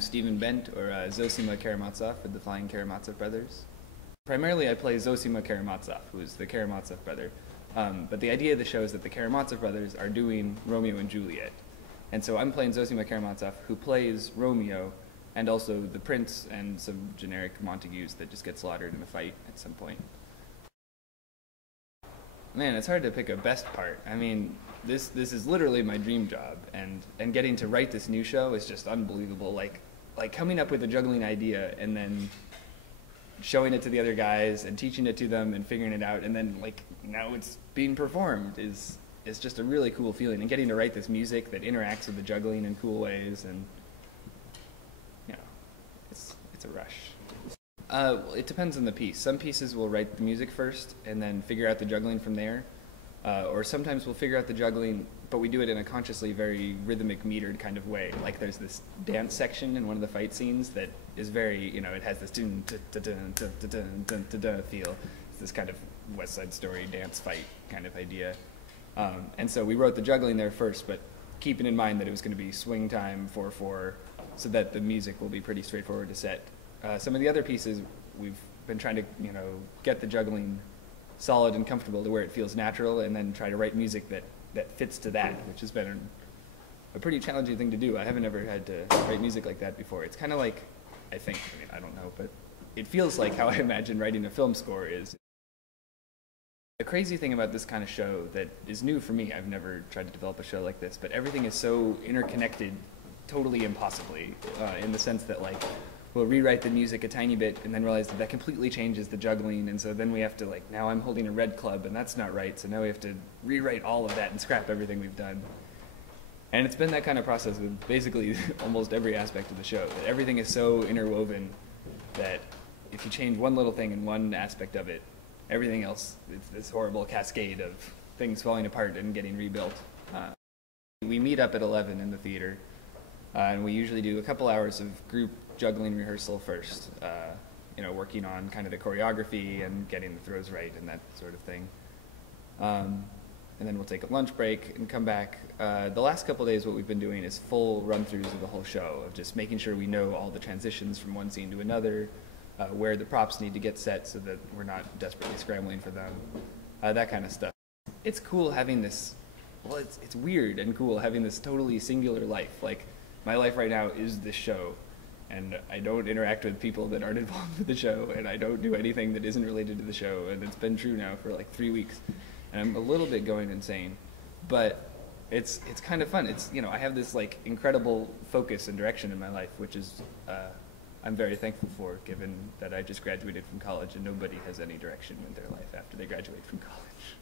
I'm Stephen Bent, or Zosima Karamazov with the Flying Karamazov Brothers. Primarily I play Zosima Karamazov, who's the Karamazov brother. But the idea of the show is that the Karamazov brothers are doing Romeo and Juliet. And so I'm playing Zosima Karamazov, who plays Romeo, and also the prince and some generic Montagues that just get slaughtered in a fight at some point. Man, it's hard to pick a best part. I mean, this is literally my dream job, and getting to write this new show is just unbelievable. Like coming up with a juggling idea and then showing it to the other guys and teaching it to them and figuring it out, and then like now it's being performed is just a really cool feeling. And getting to write this music that interacts with the juggling in cool ways, and you know, it's a rush. Well, it depends on the piece. Some pieces we'll write the music first and then figure out the juggling from there. Or sometimes we'll figure out the juggling, but we do it in a consciously very rhythmic, metered kind of way. Like there's this dance section in one of the fight scenes that is very, you know, it has this dun dun dun dun dun dun dun dun feel. It's this kind of West Side Story dance fight kind of idea. And so we wrote the juggling there first, but keeping in mind that it was going to be swing time 4/4, so that the music will be pretty straightforward to set. Some of the other pieces, we've been trying to, you know, get the juggling solid and comfortable to where it feels natural, and then try to write music that fits to that, which has been a pretty challenging thing to do. I haven't ever had to write music like that before. It's kind of like, I mean, I don't know, but it feels like how I imagine writing a film score is. The crazy thing about this kind of show that is new for me, I've never tried to develop a show like this, but everything is so interconnected, totally impossibly, in the sense that like, we'll rewrite the music a tiny bit and then realize that that completely changes the juggling, and so then we have to, like, now I'm holding a red club and that's not right, so now we have to rewrite all of that and scrap everything we've done. And it's been that kind of process with basically almost every aspect of the show, that everything is so interwoven that if you change one little thing in one aspect of it, everything else, it's this horrible cascade of things falling apart and getting rebuilt. We meet up at 11 in the theater, and we usually do a couple hours of group juggling rehearsal first, you know, working on kind of the choreography and getting the throws right and that sort of thing. And then we'll take a lunch break and come back. The last couple days what we've been doing is full run-throughs of the whole show, of just making sure we know all the transitions from one scene to another, where the props need to get set so that we're not desperately scrambling for them, that kind of stuff. It's cool having this, well, it's weird and cool having this totally singular life. Like, my life right now is this show, and I don't interact with people that aren't involved with the show, and I don't do anything that isn't related to the show, and it's been true now for like 3 weeks, and I'm a little bit going insane, but it's kind of fun. It's, you know, I have this like incredible focus and direction in my life, which is I'm very thankful for, given that I just graduated from college and nobody has any direction in their life after they graduate from college.